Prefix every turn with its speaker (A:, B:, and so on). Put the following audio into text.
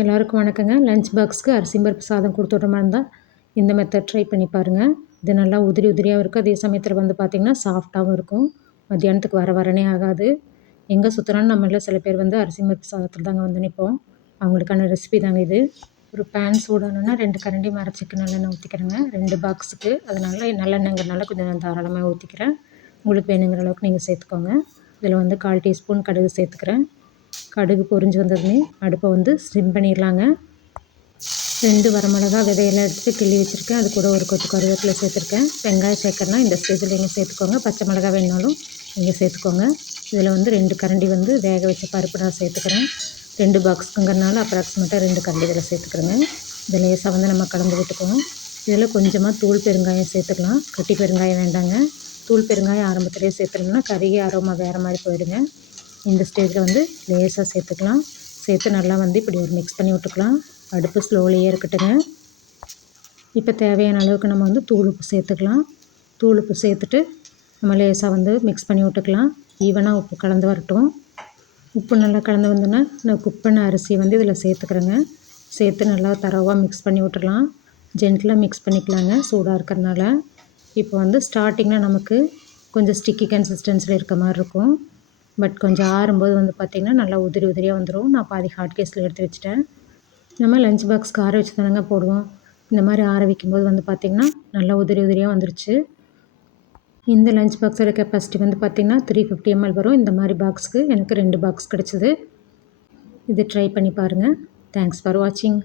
A: எல்லாருக்கும் வணக்கங்க. லஞ்ச் பாக்ஸ்க்கு அரிசி பருப்பு சாதம் கொடுத்து விட்ற மாதிரி இருந்தால் இந்த மெத்தட் ட்ரை பண்ணி பாருங்கள் இது நல்லா உதிரி உதிரியாகவும் இருக்கும் அதே சமயத்தில் வந்து பார்த்திங்கன்னா சாஃப்டாகவும் இருக்கும். மத்தியானத்துக்கு வர வரனே ஆகாது. எங்கே சுற்றுனாலும் நம்மள சில பேர் வந்து அரிசி பருப்பு சாதத்தில் தாங்க வந்து நிற்போம் அவங்களுக்கான ரெசிபி தாங்க இது. ஒரு பேன் சூடானோன்னா ரெண்டு கரண்டி மரச்சிக்கு நல்லெண்ணெய் ஊற்றிக்கிறேங்க ரெண்டு பாக்ஸுக்கு அதனால் நல்லெண்ணெய்ங்கிறனால கொஞ்சம் தாராளமாக ஊற்றிக்கிறேன் உங்களுக்கு வேணுங்கிற அளவுக்கு நீங்கள் சேர்த்துக்கோங்க. இதில் வந்து கால் டீஸ்பூன் கடுகு சேர்த்துக்கிறேன். கடுகு பொரிஞ்சு வந்ததுமே அடுப்பை வந்து ஸ்டிம் பண்ணிடலாங்க. ரெண்டு வரமிளகா விதையெல்லாம் எடுத்து கிள்ளி வச்சுருக்கேன். அது கூட ஒரு கொத்து கருவேப்பிலை சேர்த்துருக்கேன். வெங்காயம் சேர்க்கறனா இந்த ஸ்டேஜில் நீங்கள் சேர்த்துக்கோங்க. பச்சை மிளகா வேணாலும் நீங்கள் சேர்த்துக்கோங்க. இதில் வந்து ரெண்டு கரண்டி வந்து வேக வச்ச பருப்பு நான் சேர்த்துக்கிறேன். ரெண்டு பாக்ஸுங்கிறனால அப்ராக்சிமேட்டாக ரெண்டு கரண்டி இதில் சேர்த்துக்கிறேங்க. இதில் லேசாக வந்து நம்ம கலந்து விட்டுக்குவோம். இதில் கொஞ்சமாக தூள் பெருங்காயம் சேர்த்துக்கலாம். கட்டி பெருங்காயம் வேண்டாங்க. தூள் பெருங்காயம் ஆரம்பத்துலேயே சேர்த்துருந்தோம்னா கறியே அரோமா வேறு மாதிரி போயிடுங்க. இந்த ஸ்டேஜில் வந்து லேசாக சேர்த்துக்கலாம். சேர்த்து நல்லா வந்து இப்படி ஒரு மிக்ஸ் பண்ணி விட்டுக்கலாம். அடுப்பு ஸ்லோலியே இருக்கட்டுங்க. இப்போ தேவையான அளவுக்கு நம்ம வந்து தூள் உப்பு சேர்த்துக்கலாம். தூள் உப்பு சேர்த்துட்டு நம்ம லேசாக வந்து மிக்ஸ் பண்ணி விட்டுக்கலாம். ஈவனாக உப்பு கலந்து வரட்டும். உப்பு நல்லா கலந்து வந்தோன்னா நான் குக் பண்ண வந்து இதில் சேர்த்துக்கிறேங்க. சேர்த்து நல்லா தரவாக மிக்ஸ் பண்ணி விட்டுறலாம் ஜென்டிலாக மிக்ஸ் பண்ணிக்கலாங்க சூடாக இருக்கிறதுனால. இப்போ வந்து ஸ்டார்டிங்கில் நமக்கு கொஞ்சம் ஸ்டிக்கி கன்சிஸ்டன்சியில் இருக்க மாதிரி இருக்கும். பட் கொஞ்சம் ஆறும்போது வந்து பார்த்திங்கன்னா நல்லா உதிரி உதிரியாக வந்துடும் நான் பாதி ஹாட் கேஸில் எடுத்து வச்சுட்டேன். நம்ம லஞ்ச் பாக்ஸ்க்கு ஆற வச்சு தானேங்க போடுவோம். இந்த மாதிரி ஆற வைக்கும்போது வந்து பார்த்திங்கன்னா நல்லா உதிரி உதிரியாக வந்துருச்சு. இந்த லஞ்ச் பாக்ஸோட கெப்பாசிட்டி வந்து பார்த்திங்கன்னா த்ரீ ஃபிஃப்டி எம்எல் வரும். இந்த மாதிரி பாக்ஸுக்கு எனக்கு ரெண்டு பாக்ஸ் கிடச்சிது. இது ட்ரை பண்ணி பாருங்கள் தேங்க்ஸ் ஃபார் வாட்சிங்